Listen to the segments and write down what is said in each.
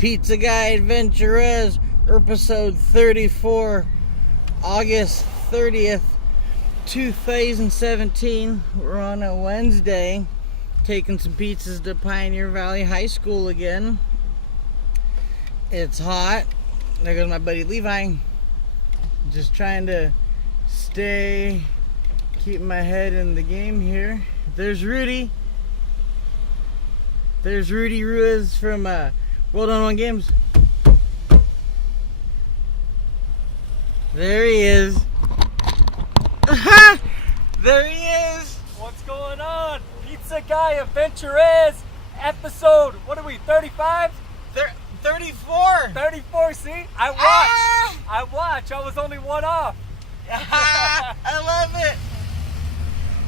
Pizza Guy AdventurEZ, episode 34, August 30th, 2017. We're on a Wednesday, taking some pizzas to Pioneer Valley High School again. It's hot. There goes my buddy Levi. Just trying to keep my head in the game here. There's Rudy. There's Rudy Ruiz from World on One Games. There he is. There he is. What's going on? Pizza Guy AdventurEZ episode, what are we, 35? 34. 34, see? I watch. I was only one off. I love it.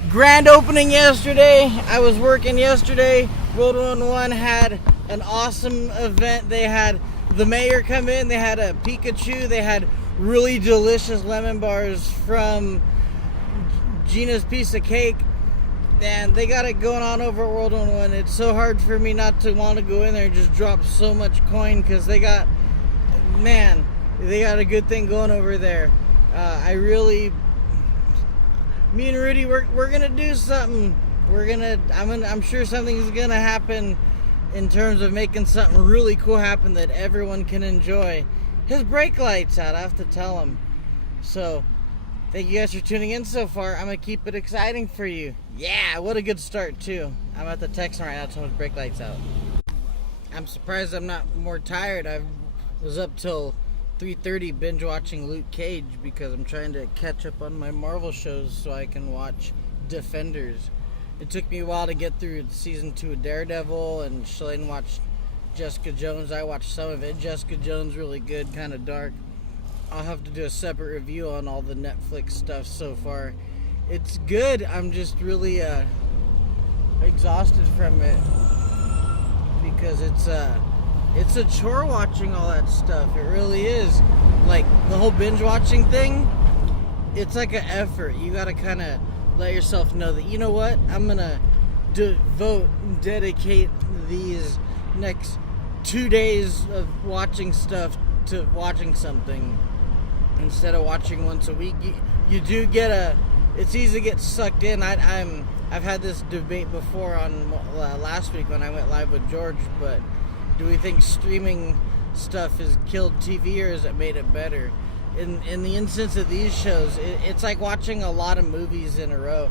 Grand opening yesterday. I was working yesterday. World on One had an awesome event. They had the mayor come in. They had a Pikachu. They had really delicious lemon bars from Gina's Piece of Cake. And they got it going on over at World on One. It's so hard for me not to want to go in there and just drop so much coin because they got a good thing going over there. Me and Rudy, we're gonna do something. I'm sure something's gonna happen in terms of making something really cool happen that everyone can enjoy. His brake light's out, I have to tell him. So, thank you guys for tuning in so far. I'm gonna keep it exciting for you. Yeah, what a good start too. I'm at the text right now, tell him his brake light's out. I'm surprised I'm not more tired. I was up till 3:30 binge watching Luke Cage because I'm trying to catch up on my Marvel shows so I can watch Defenders. It took me a while to get through season 2 of Daredevil, and Shalane watched Jessica Jones. I watched some of it. Jessica Jones really good, kind of dark. I'll have to do a separate review on all the Netflix stuff so far. It's good. I'm just really exhausted from it because it's a chore watching all that stuff. It really is. Like the whole binge watching thing, it's like an effort. You gotta kind of let yourself know that, you know what, I'm gonna dedicate these next 2 days of watching stuff to watching something instead of watching once a week. You do get it's easy to get sucked in. I've had this debate before on last week when I went live with George, but do we think streaming stuff has killed TV or has it made it better? In the instance of these shows, it's like watching a lot of movies in a row.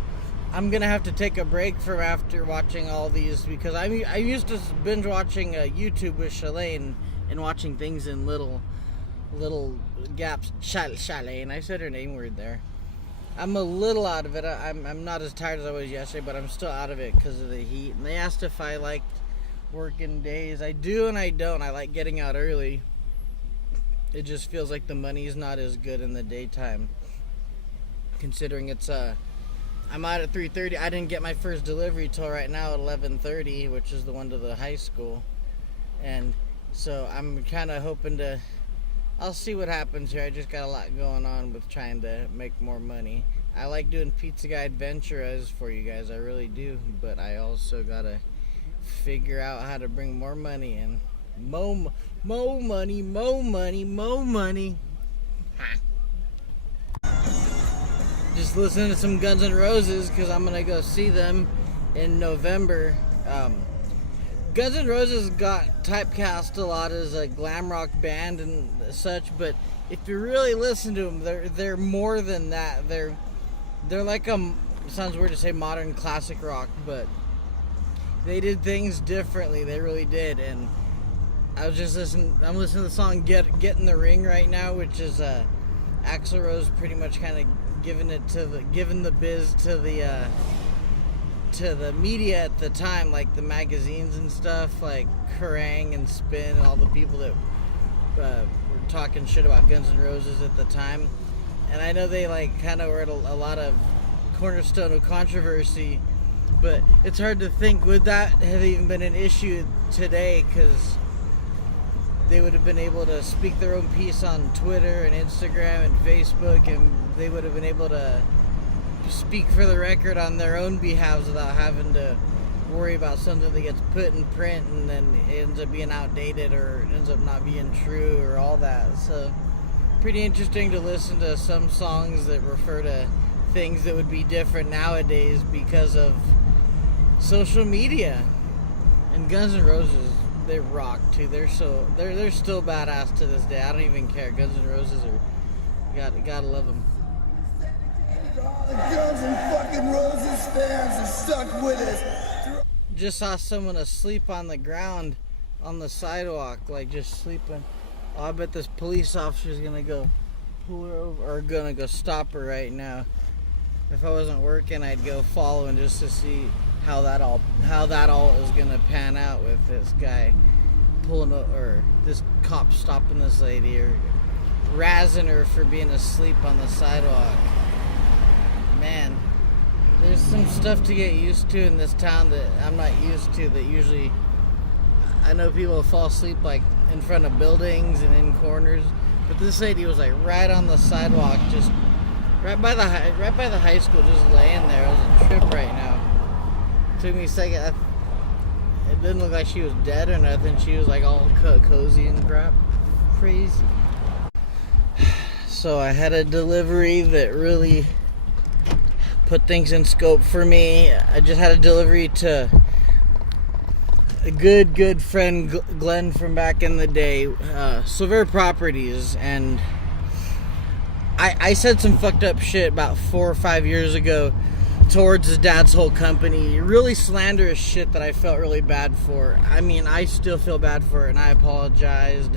I'm gonna have to take a break from after watching all these because I used to binge watching YouTube with Shalane and watching things in little gaps. Shalane, I said her name weird there. I'm a little out of it. I'm not as tired as I was yesterday, but I'm still out of it because of the heat. And they asked if I liked working days. I do and I don't. I like getting out early. It just feels like the money's not as good in the daytime, considering it's I'm out at 3:30. I didn't get my first delivery till right now at 11:30, which is the one to the high school, and so I'm kind of hoping I'll see what happens here. I just got a lot going on with trying to make more money. I like doing Pizza Guy AdventurEZ for you guys, I really do, but I also gotta figure out how to bring more money in. Mo money. Just listening to some Guns N' Roses because I'm gonna go see them in November. Guns N' Roses got typecast a lot as a glam rock band and such, but if you really listen to them, they're more than that. They're like sounds weird to say modern classic rock, but they did things differently. They really did. And I'm listening to the song Get in the Ring right now, which is Axl Rose pretty much kind of giving the biz to the media at the time, like the magazines and stuff, like Kerrang and Spin and all the people that were talking shit about Guns N' Roses at the time. And I know they like kind of were at a lot of cornerstone of controversy, but it's hard to think, would that have even been an issue today? Because they would have been able to speak their own piece on Twitter and Instagram and Facebook, and they would have been able to speak for the record on their own behalves without having to worry about something that gets put in print and then it ends up being outdated or it ends up not being true or all that. So pretty interesting to listen to some songs that refer to things that would be different nowadays because of social media. And Guns N' Roses, they rock too. They're still badass to this day. I don't even care. Guns N' Roses gotta love them. All the Guns N' fucking Roses fans are stuck with us. Just saw someone asleep on the ground on the sidewalk, like just sleeping. Oh, I bet this police officer's gonna go pull her over or gonna go stop her right now. If I wasn't working, I'd go following just to see how that all is gonna pan out with this guy pulling or this cop stopping this lady or razzing her for being asleep on the sidewalk. Man, there's some stuff to get used to in this town that I'm not used to. That usually, I know people fall asleep like in front of buildings and in corners, but this lady was like right on the sidewalk, just right by the high school, just laying there. It was a trip right now. Took me a second. It didn't look like she was dead or nothing. She was like all cozy and crap. Crazy. So I had a delivery that really put things in scope for me. I just had a delivery to a good friend Glenn from back in the day, Silver Properties, and I said some fucked up shit about 4 or 5 years ago towards his dad's whole company. Really slanderous shit that I felt really bad for. I mean, I still feel bad for it, and I apologized,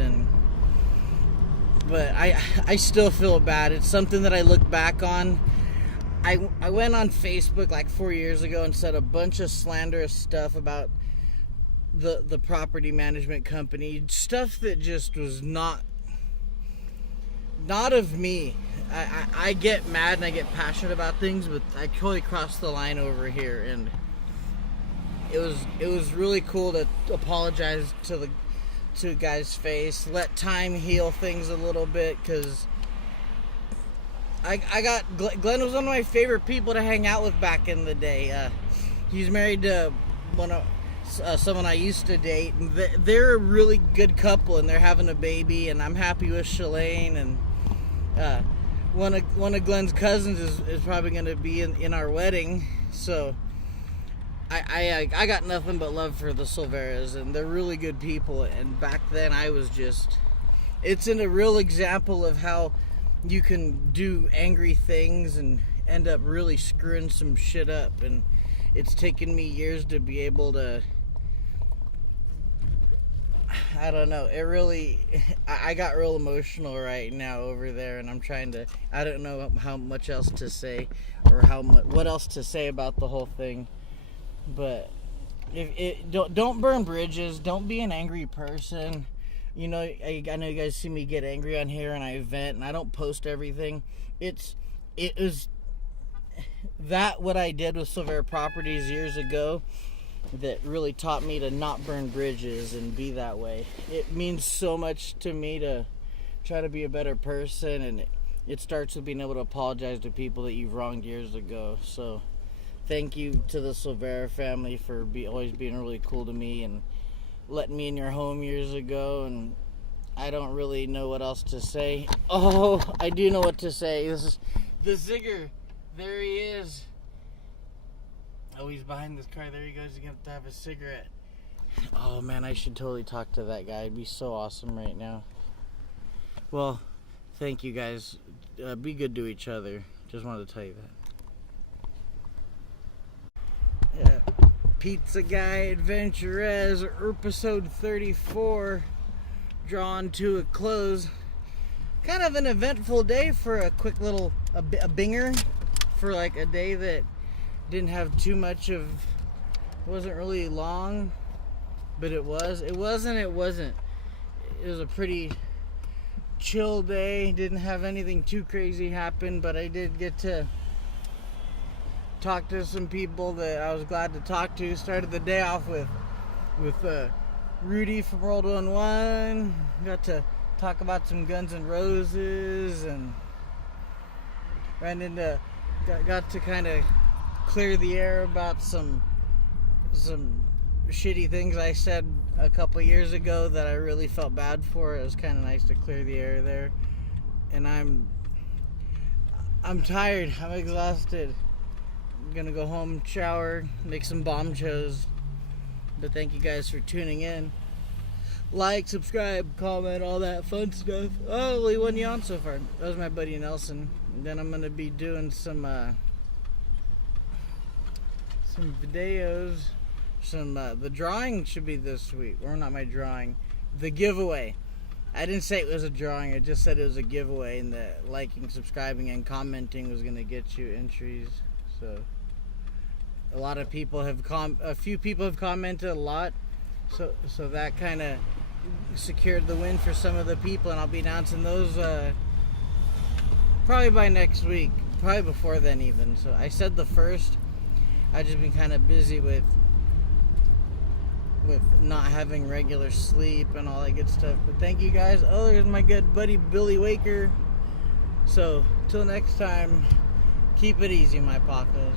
but I still feel bad. It's something that I look back on. I went on Facebook like 4 years ago and said a bunch of slanderous stuff about the property management company, stuff that just was not of me. I get mad and I get passionate about things, but I totally crossed the line over here, and it was really cool to apologize to a guy's face, let time heal things a little bit, because Glenn was one of my favorite people to hang out with back in the day. He's married to someone I used to date, and they're a really good couple, and they're having a baby, and I'm happy with Shalane, and one of Glenn's cousins is probably going to be in our wedding, so I got nothing but love for the Silveras, and they're really good people. And back then it's a real example of how you can do angry things and end up really screwing some shit up. And it's taken me years to be able to, I don't know, I got real emotional right now over there, and I'm trying to, I don't know how much else to say or what else to say about the whole thing. But don't burn bridges. Don't be an angry person. You know, I know you guys see me get angry on here, and I vent, and I don't post everything. It was that what I did with Silver Properties years ago that really taught me to not burn bridges and be that way. It means so much to me to try to be a better person, and it starts with being able to apologize to people that you've wronged years ago. So thank you to the Silvera family for always being really cool to me and letting me in your home years ago. And I don't really know what else to say. Oh, I do know what to say. This is the Zigger. There he is. Oh, he's behind this car. There he goes. He's going to have a cigarette. Oh, man, I should totally talk to that guy. It'd be so awesome right now. Well, thank you, guys. Be good to each other. Just wanted to tell you that. Yeah. Pizza Guy AdventurEZ, episode 34, drawn to a close. Kind of an eventful day for a quick little a binger for like a day that didn't have too much of, wasn't really long, but it was a pretty chill day. Didn't have anything too crazy happen, but I did get to talk to some people that I was glad to talk to. Started the day off with Rudy from World 1-1. Got to talk about some Guns N' Roses, and got to kind of clear the air about some some shitty things I said a couple years ago that I really felt bad for. It was kind of nice to clear the air there. And I'm tired. I'm exhausted. I'm gonna go home, shower, make some bomb shows. But thank you guys for tuning in. Like, subscribe, comment, all that fun stuff. Oh, only one yawn so far. That was my buddy Nelson. And then I'm gonna be doing some videos. The drawing should be this week. Or not my drawing. The giveaway. I didn't say it was a drawing. I just said it was a giveaway, and that liking, subscribing, and commenting was gonna get you entries. So a lot of people have a few people have commented a lot. So that kind of secured the win for some of the people, and I'll be announcing those probably by next week, probably before then even. So I said the first. I've just been kind of busy with not having regular sleep and all that good stuff. But thank you guys. Oh, there's my good buddy Billy Waker. So till next time, keep it easy, my Pacos.